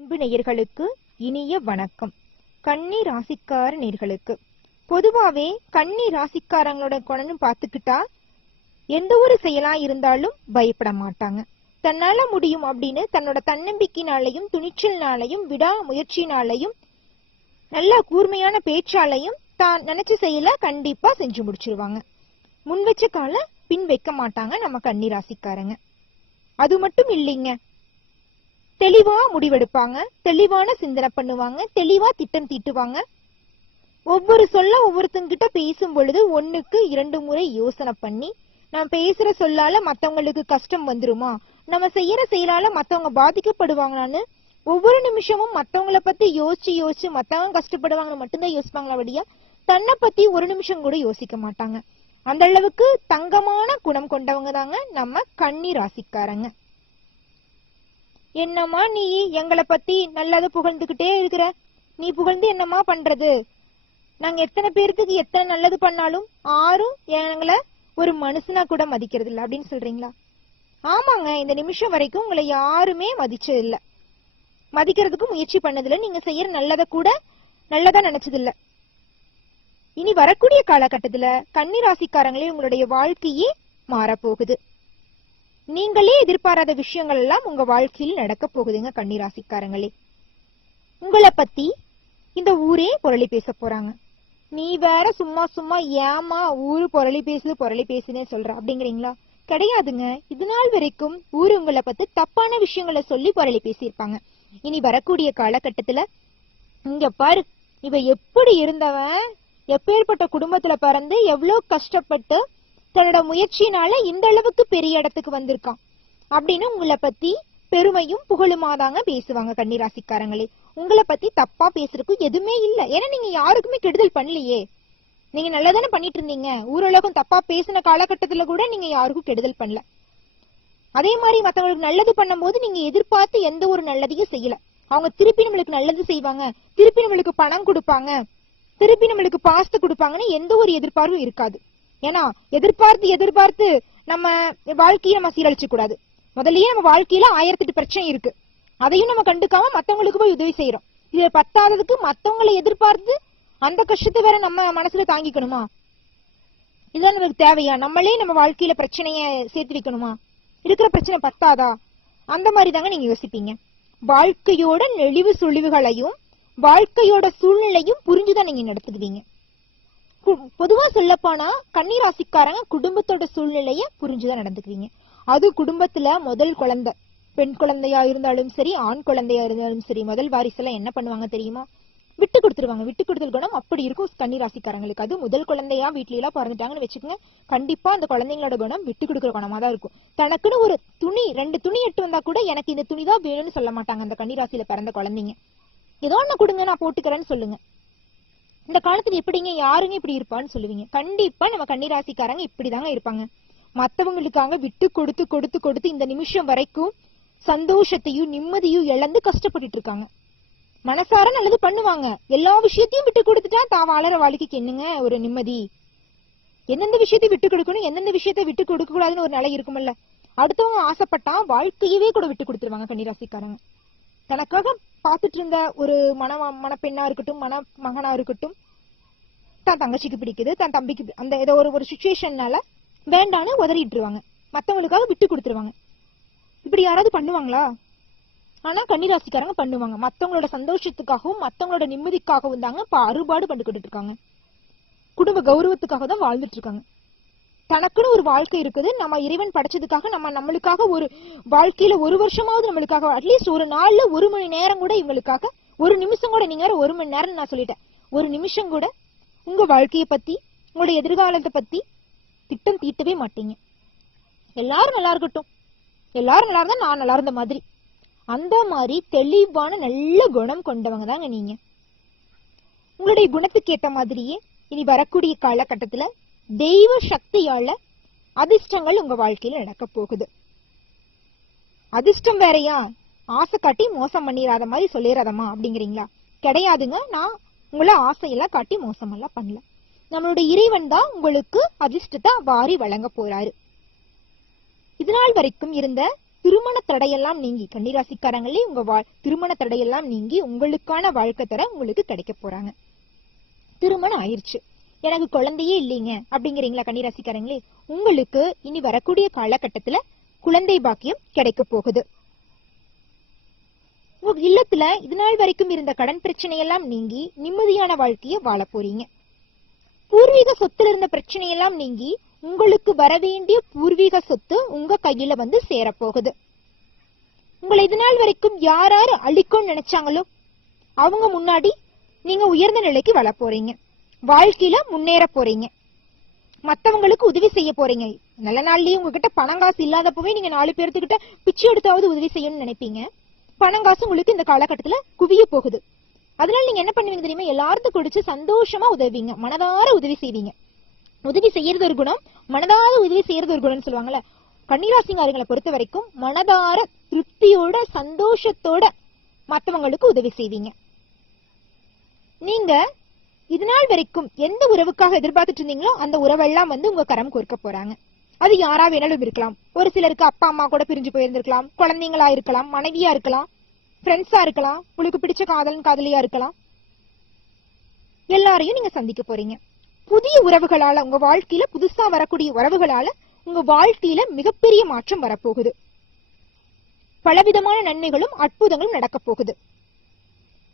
அன்பு நேயர்களுக்கு இனிய வணக்கம். கன்னி ராசிக்கார நேயர்களுக்கு பொதுவாவே கன்னி ராசிக்காரங்களோட குணம் பார்த்துக்கிட்டா எந்த ஒரு செயலா இருந்தாலும் பயப்பட மாட்டாங்க. தன்னால முடியும் அப்படின்னு தன்னோட தன்னம்பிக்கையினாலையும் துணிச்சல்னாலையும் விடா முயற்சினாலையும் நல்ல கூர்மையான பேச்சாலையும் தான் நினைச்ச செயல கண்டிப்பா செஞ்சு முடிச்சிருவாங்க. முன் வச்ச கால பின் வைக்க மாட்டாங்க நம்ம கன்னி ராசிக்காரங்க. அது மட்டும் இல்லைங்க, தெளிவா முடிவெடுப்பாங்க, தெளிவான சிந்தனை பண்ணுவாங்க, தெளிவா திட்டம் தீட்டுவாங்க. ஒவ்வொரு சொல்ல ஒவ்வொருத்தங்கிட்ட பேசும் பொழுது 1க்கு 2 முறை யோசனை பண்ணி, நான் பேசுற சொல்லால மத்தவங்களுக்கு கஷ்டம் வந்துருமா, நம்ம செய்யற செயலால மத்தவங்க பாதிக்கப்படுவாங்களான்னு ஒவ்வொரு நிமிஷமும் மத்தவங்களை பத்தி யோசிச்சு மத்தவங்க கஷ்டப்படுவாங்கன்னு மட்டும்தான் யோசிப்பாங்களா வழியா தன்னை பத்தி ஒரு நிமிஷம் கூட யோசிக்க மாட்டாங்க. அந்த அளவுக்கு தங்கமான குணம் கொண்டவங்க தாங்க நம்ம கன்னி ராசிக்காரங்க. என்னம்மா நீ எங்களை பத்தி நல்லது புகழ்ந்துகிட்டே இருக்கிற, நீ புகழ்ந்து என்னம்மா பண்றது, நாங்க எத்தனை பேருக்கு எத்தனை நல்லது பண்ணாலும் ஆரும் எங்களை ஒரு மனுஷனா கூட மதிக்கிறது இல்லை அப்படின்னு சொல்றீங்களா? ஆமாங்க, இந்த நிமிஷம் வரைக்கும் உங்களை யாருமே மதிச்சது இல்ல, மதிக்கிறதுக்கு முயற்சி பண்ணதில்லை, நீங்க செய்யற நல்லதை கூட நல்லதா நினைச்சது இல்ல. இனி வரக்கூடிய காலகட்டத்துல கன்னி ராசிக்காரங்களே உங்களுடைய வாழ்க்கையே மாறப்போகுது. நீங்களே எதிர்பாராத விஷயங்கள் எல்லாம் உங்க வாழ்க்கையில் நடக்க போகுதுங்க கன்னி ராசிக்காரங்களே. உங்களை பத்தி இந்த ஊரே புரளி பேச போறாங்க. நீ வேற சும்மா சும்மா ஏமா ஊரு புரளி பேசுனே சொல்ற அப்படிங்கிறீங்களா? கிடையாதுங்க, இது நாள் வரைக்கும் ஊரு உங்களை பத்தி தப்பான விஷயங்களை சொல்லி புரளி பேசியிருப்பாங்க. இனி வரக்கூடிய காலகட்டத்துல இங்க பாரு, இவ எப்படி இருந்தவன், எப்பேற்பட்ட குடும்பத்துல பிறந்து எவ்வளவு கஷ்டப்பட்டு தன்னோட முயற்சியினால இந்த அளவுக்கு பெரிய இடத்துக்கு வந்திருக்கான் அப்படின்னு உங்களை பத்தி பெருமையும் புகழுமாதாங்க பேசுவாங்க கன்னி ராசிக்காரங்களே. உங்களை பத்தி தப்பா பேசுறதுக்கு எதுவுமே இல்ல, ஏன்னா நீங்க யாருக்குமே கெடுதல் பண்ணலையே, நீங்க நல்லதானே பண்ணிட்டு இருந்தீங்க. ஊரலகம் தப்பா பேசின காலகட்டத்துல கூட நீங்க யாருக்கும் கெடுதல் பண்ணல. அதே மாதிரி மத்தவங்களுக்கு நல்லது பண்ணும் போது நீங்க எதிர்பார்த்து எந்த ஒரு நல்லதையும் செய்யல. அவங்க திருப்பி நம்மளுக்கு நல்லது செய்வாங்க, திருப்பி நம்மளுக்கு பணம் கொடுப்பாங்க, திருப்பி நம்மளுக்கு பாஸ்து கொடுப்பாங்கன்னு எந்த ஒரு எதிர்பார்ப்பும் இருக்காது. ஏன்னா எதிர்பார்த்து நம்ம வாழ்க்கையை நம்ம சீரழிச்சு கூடாது. முதல்லயே நம்ம வாழ்க்கையில 1008 பிரச்சனை இருக்கு, அதையும் நம்ம கண்டுக்காம மத்தவங்களுக்கு போய் உதவி செய்யறோம். இது பத்தாததுக்கு மத்தவங்களை எதிர்பார்த்து அந்த கஷ்டத்தை வேற நம்ம மனசுல தாங்கிக்கணுமா? இதுதான் நமக்கு தேவையா? நம்மளே நம்ம வாழ்க்கையில பிரச்சனைய சேர்த்து வைக்கணுமா? இருக்கிற பிரச்சனை பத்தாதா? அந்த மாதிரி தாங்க நீங்க யோசிப்பீங்க. வாழ்க்கையோட நெளிவு சுழிவுகளையும் வாழ்க்கையோட சூழ்நிலையும் புரிஞ்சுதான் நீங்க நடத்துக்குவீங்க. பொதுவா சொல்லப்போனா கன்னி ராசிக்காரங்க குடும்பத்தோட சூழ்நிலைய புரிஞ்சுதான் நடந்துக்குவீங்க. அது குடும்பத்துல முதல் குழந்தை, பெண் குழந்தையா இருந்தாலும் சரி ஆண் குழந்தையா இருந்தாலும் சரி, முதல் வாரிசெல்லாம் என்ன பண்ணுவாங்க தெரியுமா? விட்டு கொடுத்துருவாங்க. விட்டு கொடுத்தல் குணம் அப்படி இருக்கும் கன்னி ராசிக்காரங்களுக்கு. அது முதல் குழந்தையா வீட்ல எல்லாம் பிறந்துட்டாங்கன்னு வச்சுக்கோங்க, கண்டிப்பா அந்த குழந்தைங்களோட குணம் விட்டு கொடுக்குற குணமா தான் இருக்கும். தனக்குன்னு ஒரு துணி 2 துணி எட்டு வந்தா கூட எனக்கு இந்த துணி தான் வேணும்னு சொல்ல மாட்டாங்க அந்த கன்னி ராசியில பிறந்த குழந்தைங்க. ஏதோ ஒண்ணு கொடுங்க நான் போட்டுக்கிறேன்னு சொல்லுங்க. இந்த காலத்துல எப்படிங்க யாருங்க இப்படி இருப்பான்னு சொல்லுவீங்க? கண்டிப்பா நம்ம கன்னிராசிக்காரங்க இப்படிதாங்க இருப்பாங்க. மத்தவங்களுக்காக விட்டு கொடுத்து கொடுத்து கொடுத்து இந்த நிமிஷம் வரைக்கும் சந்தோஷத்தையும் நிம்மதியும் இழந்து கஷ்டப்பட்டுட்டு இருக்காங்க. மனசார நல்லது பண்ணுவாங்க, எல்லா விஷயத்தையும் விட்டு கொடுத்துட்டா தான் வாழற வாழ்க்கைக்கு என்னங்க ஒரு நிம்மதி? எந்தெந்த விஷயத்தையும் விட்டு கொடுக்கணும், எந்தெந்த விஷயத்த விட்டு கொடுக்க கூடாதுன்னு ஒரு நிலை இருக்குமல்ல. அடுத்தவங்க ஆசைப்பட்டா வாழ்க்கையவே கூட விட்டு கொடுத்துருவாங்க கன்னிராசிக்காரங்க. தனக்காக பாத்துட்டு இருந்த ஒரு மனப்பெண்ணா இருக்கட்டும், மகனா இருக்கட்டும், தான் தங்கச்சிக்கு பிடிக்குது, தான் தம்பிக்கு அந்த ஏதோ ஒரு சிச்சுவேஷன்னால வேண்டான்னு உதறிட்டுருவாங்க, மத்தவங்களுக்காக விட்டு கொடுத்துருவாங்க. இப்படி யாராவது பண்ணுவாங்களா? ஆனா கன்னிராசிக்காரங்க பண்ணுவாங்க. மத்தவங்களோட சந்தோஷத்துக்காகவும் மத்தவங்களோட நிம்மதிக்காகவும் தாங்க அறுபாடு பண்ணிக்கிட்டு இருக்காங்க. குடும்ப கௌரவத்துக்காக தான் வாழ்ந்துட்டு இருக்காங்க. தனக்குன்னு ஒரு வாழ்க்கை இருக்குது, நம்ம இறைவன் படைச்சதுக்காக நம்மளுக்காக ஒரு வாழ்க்கையில ஒரு வருஷமாவது நம்மளுக்காக அட்லீஸ்ட் ஒரு நாள்ல 1 மணி நேரம் கூட இவங்களுக்காக, ஒரு நிமிஷம் கூட, நீங்க 1 மணி நேரம் நான் சொல்லிட்டேன், ஒரு நிமிஷம் கூட உங்க வாழ்க்கைய பத்தி உங்களுடைய எதிர்காலத்தை பத்தி திட்டம் தீட்டவே மாட்டீங்க. எல்லாரும் நல்லா இருக்கட்டும், எல்லாரும் நல்லா இருந்தா நான் நல்லா இருந்த மாதிரி, அந்த மாதிரி தெளிவான நல்ல குணம் கொண்டவங்க தாங்க நீங்க. உங்களுடைய குணத்துக்கு ஏத்த மாதிரியே இனி வரக்கூடிய காலகட்டத்துல தெய்வ சக்தியால அதிர்ஷ்டங்கள் உங்க வாழ்க்கையில நடக்க போகுது. அதிர்ஷ்டம் வேறையா? ஆசை காட்டி மோசம் பண்ணிடாத மாதிரி சொல்லிடாதமா அப்படிங்கிறீங்களா? கிடையாதுங்க, நான் உங்களை ஆசையெல்லாம் காட்டி மோசம் எல்லாம் பண்ணல. நம்மளுடைய இறைவன் தான் உங்களுக்கு அதிர்ஷ்டத்தை வாரி வழங்க போறாரு. இதனால் வரைக்கும் இருந்த திருமண தடையெல்லாம் நீங்கி, கன்னிராசிக்காரங்களே உங்க திருமண தடையெல்லாம் நீங்கி உங்களுக்கான வாழ்க்கை தர உங்களுக்கு கிடைக்க போறாங்க. திருமணம் ஆயிருச்சு, எனக்கு குழந்தையே இல்லைங்க அப்படிங்கிறீங்களா கன்னிராசிக்காரங்களே, உங்களுக்கு இனி வரக்கூடிய காலகட்டத்துல குழந்தை பாக்கியம் கிடைக்க போகுது. உங்க இல்லத்துல இதுநாள் வரைக்கும் இருந்த கடன் பிரச்சனையெல்லாம் நீங்கி நிம்மதியான வாழ்க்கைய வாழ போறீங்க. பூர்வீக சொத்துல இருந்த பிரச்சனையெல்லாம் நீங்கி உங்களுக்கு வரவேண்டிய பூர்வீக சொத்து உங்க கையில வந்து சேரப்போகுது. உங்களை இதுநாள் வரைக்கும் யார் யாரு அழிக்கும்னு நினைச்சாங்களோ அவங்க முன்னாடி நீங்க உயர்ந்த நிலைக்கு வள போறீங்க. வாழ்க்கையில முன்னேற போறீங்க. மத்தவங்களுக்கு உதவி செய்ய போறீங்க. நல்ல நாள்லயே உங்ககிட்ட பணங்காசு இல்லாதப்பவே நீங்க 4 பேர்த்துக்கிட்ட பிச்சை எடுத்தாவது உதவி செய்யணும்னு நினைப்பீங்க. பணங்காசு உங்களுக்கு இந்த காலகட்டத்துல குவிய போகுது. அதனால நீங்க என்ன பண்ணுவீங்க தெரியுமா, எல்லாருக்கும் குடிச்சு சந்தோஷமா உதவிங்க, மனதார உதவி செய்வீங்க. உதவி செய்யறது ஒரு குணம், மனதார உதவி செய்யறது ஒரு குணம்னு சொல்லுவாங்கல்ல. கன்னிராசிக்காரங்களை பொறுத்த வரைக்கும் மனதார திருப்தியோட சந்தோஷத்தோட மத்தவங்களுக்கு உதவி செய்வீங்க. நீங்க இதுநாள் வரைக்கும் எந்த உறவுக்காக எதிர்பார்த்துட்டு இருந்தீங்களோ அந்த உறவெல்லாம் வந்து உங்க கரம் கோர்க்க போறாங்க. அது யாரா வேணாலும் இருக்கலாம். ஒரு சிலருக்கு அப்பா அம்மா கூட பிரிஞ்சு போயிருந்திருக்கலாம், குழந்தைங்களா இருக்கலாம், மனைவியா இருக்கலாம், ஃப்ரெண்ட்ஸா இருக்கலாம், உங்களுக்கு பிடிச்ச காதலியா இருக்கலாம். எல்லாரையும் நீங்க சந்திக்க போறீங்க. புதிய உறவுகளால உங்க வாழ்க்கையில புதுசா வரக்கூடிய உறவுகளால உங்க வாழ்க்கையில மிகப்பெரிய மாற்றம் வரப்போகுது. பலவிதமான நன்மைகளும் அற்புதங்களும் நடக்க போகுது.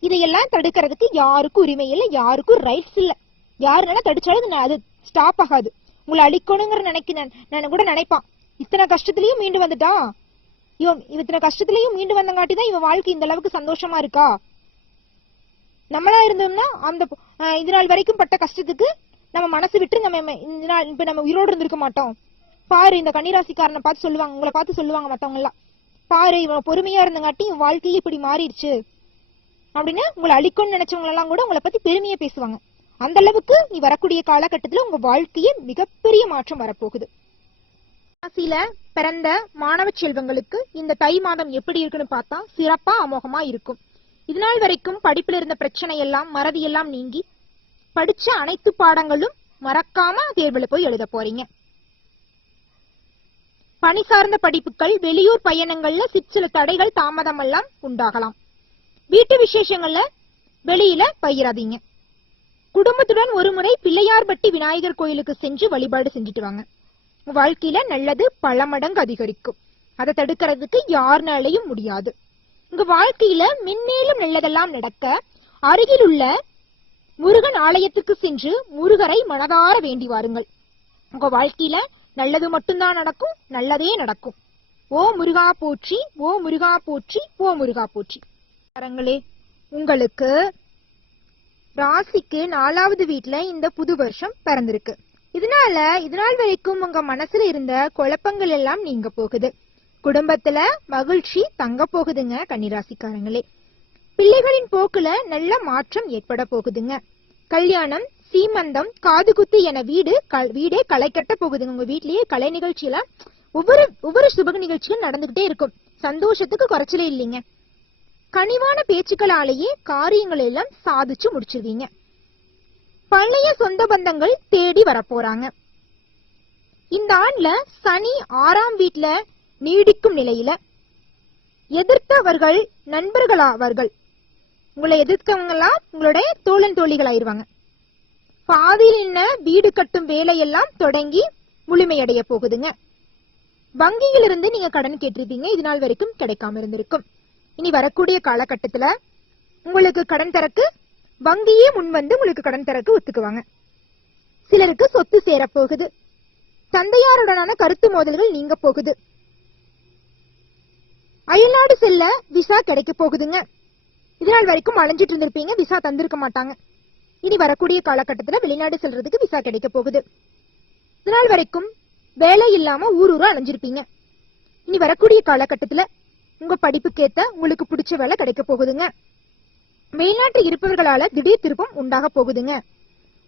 இதையெல்லாம் தடுக்கிறதுக்கு யாருக்கும் உரிமை இல்லை, யாருக்கும் ரைட்ஸ் இல்ல. யாருனால தடுச்சாலும் அது ஸ்டாப் ஆகாது. உங்களை அழிக்கணுங்கிற நான் கூட நினைப்பான். இத்தனை கஷ்டத்திலயும் மீண்டு வந்துட்டா, இத்தனை கஷ்டத்திலயும் மீண்டு வந்தங்காட்டிதான் இவன் வாழ்க்கை இந்த அளவுக்கு சந்தோஷமா இருக்கா. நம்மளா இருந்தோம்னா அந்த இது நாள் வரைக்கும் பட்ட கஷ்டத்துக்கு நம்ம மனசு விட்டு இப்ப நம்ம உயிரோடு இருந்திருக்க மாட்டோம். பாரு, இந்த கன்னிராசிக்காரனை பார்த்து சொல்லுவாங்க, உங்களை பார்த்து சொல்லுவாங்க மத்தவங்க எல்லாம், பாரு இவன் பொறுமையா இருந்தங்காட்டி இவன் வாழ்க்கையே இப்படி மாறிடுச்சு அப்படின்னு உங்களை அழிக்கணும்னு நினைச்சவங்க எல்லாம் கூட உங்களை பத்தி பெருமையா பேசுவாங்க. அந்த அளவுக்கு நீ வரக்கூடிய காலகட்டத்துல உங்க வாழ்க்கையே மிகப்பெரிய மாற்றம் வரப்போகுது. ராசியில பிறந்த மாணவ செல்வங்களுக்கு இந்த தை மாதம் எப்படி இருக்குன்னு பார்த்தா சிறப்பா அமோகமா இருக்கும். இதனால் வரைக்கும் படிப்புல இருந்த பிரச்சனை எல்லாம் மறதி எல்லாம் நீங்கி படிச்ச அனைத்து பாடங்களும் மறக்காம தேர்வுல போய் எழுத போறீங்க. பணி சார்ந்த படிப்புகள், வெளியூர் பயணங்கள்ல சிற்சில தடைகள் தாமதம் எல்லாம் உண்டாகலாம். வீட்டு விசேஷங்கள்ல வெளியில பயிராதீங்க. குடும்பத்துடன் ஒருமுறை பிள்ளையார்பட்டி விநாயகர் கோயிலுக்கு சென்று வழிபாடு செஞ்சுட்டு வாங்க. வாழ்க்கையில நல்லது பல மடங்கு அதிகரிக்கும். அதை தடுக்கிறதுக்கு யாருனாலையும் முடியாது. உங்க வாழ்க்கையில மென்மேலும் நல்லதெல்லாம் நடக்க அருகில் உள்ள முருகன் ஆலயத்துக்கு சென்று முருகரை மனதார வேண்டி வாருங்கள். உங்க வாழ்க்கையில நல்லது மட்டும்தான் நடக்கும், நல்லதே நடக்கும். ஓ முருகா போற்றி, ஓ முருகா போற்றி, ஓ முருகா போற்றி. உங்களுக்கு ராசிக்கு 4வது வீட்டுல இந்த புது வருஷம் பிறந்திருக்கு. இதனால் வரைக்கும் உங்க மனசுல இருந்த குழப்பங்கள் எல்லாம் நீங்க போகுது. குடும்பத்துல மகிழ்ச்சி தங்க போகுதுங்க கன்னிராசிக்காரங்களே. பிள்ளைகளின் போக்குல நல்ல மாற்றம் ஏற்பட போகுதுங்க. கல்யாணம், சீமந்தம், காதுகுத்து என வீடே களை கட்ட போகுதுங்க. உங்க வீட்லயே கலை நிகழ்ச்சியில ஒவ்வொரு சுப நிகழ்ச்சியும் நடந்துகிட்டே இருக்கும். சந்தோஷத்துக்கு குறைச்சலே இல்லைங்க. கனிவான பேச்சுக்களாலேயே காரியங்கள் எல்லாம் சாதிச்சு முடிச்சிருவீங்க. பழைய சொந்த பந்தங்கள் தேடி வரப்போறாங்க. இந்த ஆண்டுல சனி 6ஆம் வீட்டுல நீடிக்கும் நிலையில எதிர்த்தவர்கள் நண்பர்களாவார்கள். உங்களை எதிர்த்தவங்க எல்லாம் உங்களுடைய தோழன் தோழிகளாயிருவாங்க. பாதியில் என்ன வீடு கட்டும் வேலையெல்லாம் தொடங்கி முழுமையடைய போகுதுங்க. வங்கியிலிருந்து நீங்க கடன் கேட்டிருப்பீங்க, இது நாள் வரைக்கும் கிடைக்காம இருந்திருக்கும். இனி வரக்கூடிய காலகட்டத்துல உங்களுக்கு கடன் தரக்கு வங்கியே முன் வந்து உங்களுக்கு கடன் தரக்கு ஒத்துக்குவாங்க. சிலருக்கு சொத்து சேரப்போகுது. தந்தையாருடனான கருத்து மோதல்கள் நீங்க போகுது. அயல்நாடு செல்ல விசா கிடைக்க போகுதுங்க. இதனால் வரைக்கும் அலைஞ்சிட்டு இருந்திருப்பீங்க, விசா தந்திருக்க மாட்டாங்க. இனி வரக்கூடிய காலகட்டத்துல வெளிநாடு செல்றதுக்கு விசா கிடைக்க போகுது. இதனால் வரைக்கும் வேலை இல்லாம ஊரூரா அலைஞ்சிருப்பீங்க. இனி வரக்கூடிய காலகட்டத்துல உங்க படிப்புக்கேத்த உங்களுக்கு பிடிச்ச வேலை கிடைக்க போகுதுங்க. வெளிநாட்டில் இருப்பவர்களால திடீர் திருப்பம் உண்டாக போகுதுங்க.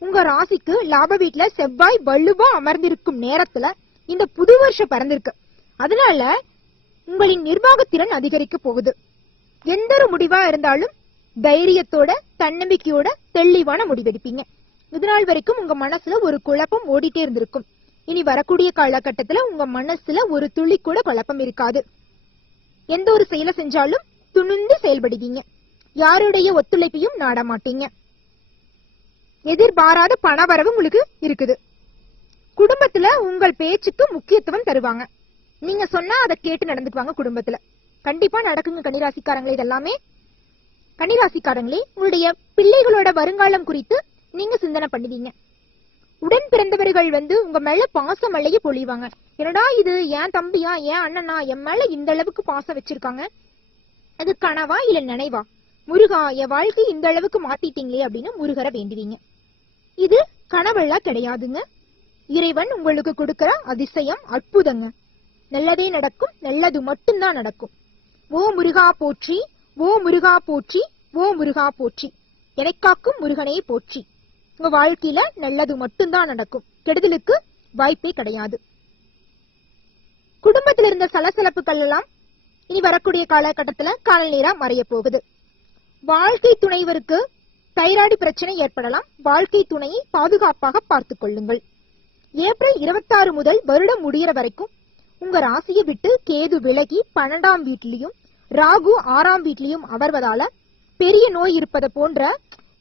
உங்க ராசிக்கு லாப வீட்டுல செவ்வாய் வலுவா அமர்ந்திருக்கும் நேரத்துல இந்த புது வருஷம் பிறந்திருக்கு. அதனால உங்களின் நிர்வாகத்திறன் அதிகரிக்க போகுது. எந்த ஒரு முடிவா இருந்தாலும் தைரியத்தோட தன்னம்பிக்கையோட தெளிவான முடிவெடுப்பீங்க. இதனால் வரைக்கும் உங்க மனசுல ஒரு குழப்பம் ஓடிட்டே இருந்திருக்கும். இனி வரக்கூடிய காலகட்டத்துல உங்க மனசுல ஒரு துளி கூட குழப்பம் இருக்காது. எந்த ஒரு செயலை செஞ்சாலும் துணிந்து செயல்படுவீங்க. யாருடைய ஒத்துழைப்பையும் நாட மாட்டீங்க. எதிர்பாராத பணவரவு உங்களுக்கு இருக்குது. குடும்பத்துல உங்கள் பேச்சுக்கு முக்கியத்துவம் தருவாங்க. நீங்க சொன்னா அதை கேட்டு நடந்துக்குவாங்க. குடும்பத்துல கண்டிப்பா நடக்குங்க. கன்னிராசிக்காரங்களே, இதெல்லாமே கன்னிராசிக்காரங்களே, உங்களுடைய பிள்ளைகளோட வருங்காலம் குறித்து நீங்க சிந்தனை பண்ணுவீங்க. உடன் பிறந்தவர்கள் உங்க மேல பாச மழைய பொழிவாங்க. என்னடா இது, என் தம்பியா, என் அண்ணனா என் மேல இந்த அளவுக்கு பாசம் வச்சிருக்காங்க, அது கனவா இல்ல நினைவா, முருகா என் வாழ்க்கை இந்த அளவுக்கு மாத்திட்டீங்களே அப்படின்னு முருகரை வேண்டுவீங்க. இது கனவெல்லாம் கிடையாதுங்க. இறைவன் உங்களுக்கு கொடுக்கிற அதிசயம், அற்புதங்க. நல்லதே நடக்கும், நல்லது மட்டும்தான் நடக்கும். ஓ முருகா போற்றி, ஓ முருகா போற்றி, ஓ முருகா போற்றி, எனக்காக்கும் முருகனே போற்றி. உங்க வாழ்க்கையில நல்லது மட்டும்தான் நடக்கும். கெடுதலுக்கு வாய்ப்பே கிடையாது. குடும்பத்தில் இருந்த சலசலப்புகள் எல்லாம் இனி வரக்கூடிய காலகட்டத்துல காணல் நீரா மறைய போகுது. வாழ்க்கை துணைவருக்கு தைராய்டு பிரச்சனை ஏற்படலாம். வாழ்க்கை துணையை பாதுகாப்பாக பார்த்துக் கொள்ளுங்கள். ஏப்ரல் 26 முதல் வருடம் முடிகிற வரைக்கும் உங்க ராசியை விட்டு கேது விலகி 12ஆம் வீட்டிலையும் ராகு 6ஆம் வீட்டிலையும் அமர்வதால பெரிய நோய் இருப்பதை போன்ற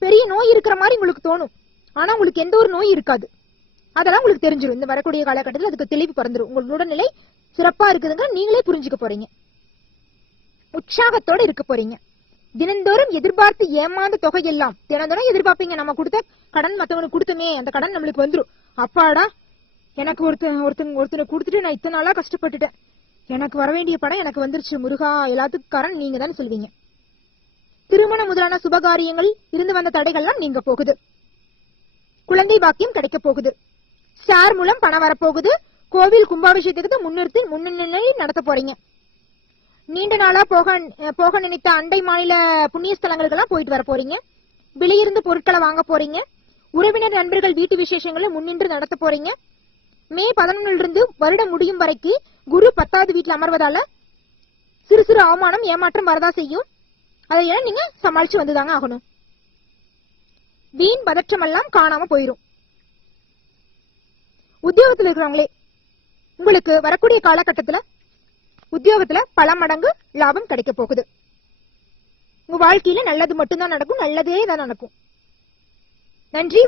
பெரிய நோய் இருக்கிற மாதிரி உங்களுக்கு தோணும். ஆனா உங்களுக்கு எந்த ஒரு நோய் இருக்காது. அதெல்லாம் உங்களுக்கு தெரிஞ்சிடும். இந்த வரக்கூடிய காலகட்டத்தில் அதுக்கு தெளிவு பிறந்துடும். உங்களோட உடல்நிலை சிறப்பா இருக்குதுங்க. நீங்களே புரிஞ்சுக்க போறீங்க. உற்சாகத்தோட இருக்க போறீங்க. தினந்தோறும் எதிர்பார்த்து ஏமாந்த தொகை எல்லாம் தினந்தோறும் எதிர்பார்ப்பீங்க. நம்ம கொடுத்த கடன் மத்தவனுக்கு கொடுத்தமே, அந்த கடன் நம்மளுக்கு வந்துடும். அப்பாடா, எனக்கு ஒருத்தனை கொடுத்துட்டு நான் இத்தனை நாளா கஷ்டப்பட்டுட்டேன், எனக்கு வர வேண்டிய பணம் எனக்கு வந்துருச்சு, முருகா எல்லாத்துக்கும் காரணம் நீங்க தான் சொல்லுவீங்க. திருமணம் முதலான சுபகாரியங்கள் இருந்து வந்த தடைகள்லாம் நீங்க போகுது. குழந்தை பாக்கியம் கிடைக்க போகுது. ஷேர் மூலம் பணம் வரப்போகுது. கோவில் கும்பாபிஷேகத்துக்கு முன்னிலை நடத்த போறீங்க. நீண்ட நாளா போக நினைத்த அண்டை மாநில புண்ணிய ஸ்தலங்களுக்கு எல்லாம் போயிட்டு வர போறீங்க. வெளியிருந்து பொருட்களை வாங்க போறீங்க. உறவினர் நண்பர்கள் வீட்டு விசேஷங்களை முன்னின்று நடத்த போறீங்க. மே 11 இருந்து வருடம் முடியும் வரைக்கும் குரு 10வது வீட்டுல அமர்வதால சிறு சிறு அவமானம் ஏமாற்றம் வரதா செய்யும். அதையெல்லாம் நீங்க சமாளிச்சு வந்துதாங்க ஆகணும். வீண் பதற்றம் எல்லாம் காணாம போயிரும். உத்தியோகத்தில் இருக்கிறவங்களே, உங்களுக்கு வரக்கூடிய காலகட்டத்துல உத்தியோகத்துல பல மடங்கு லாபம் கிடைக்க போகுது. உங்க வாழ்க்கையில நல்லது மட்டும்தான் நடக்கும். நல்லதே தான் நடக்கும். நன்றி.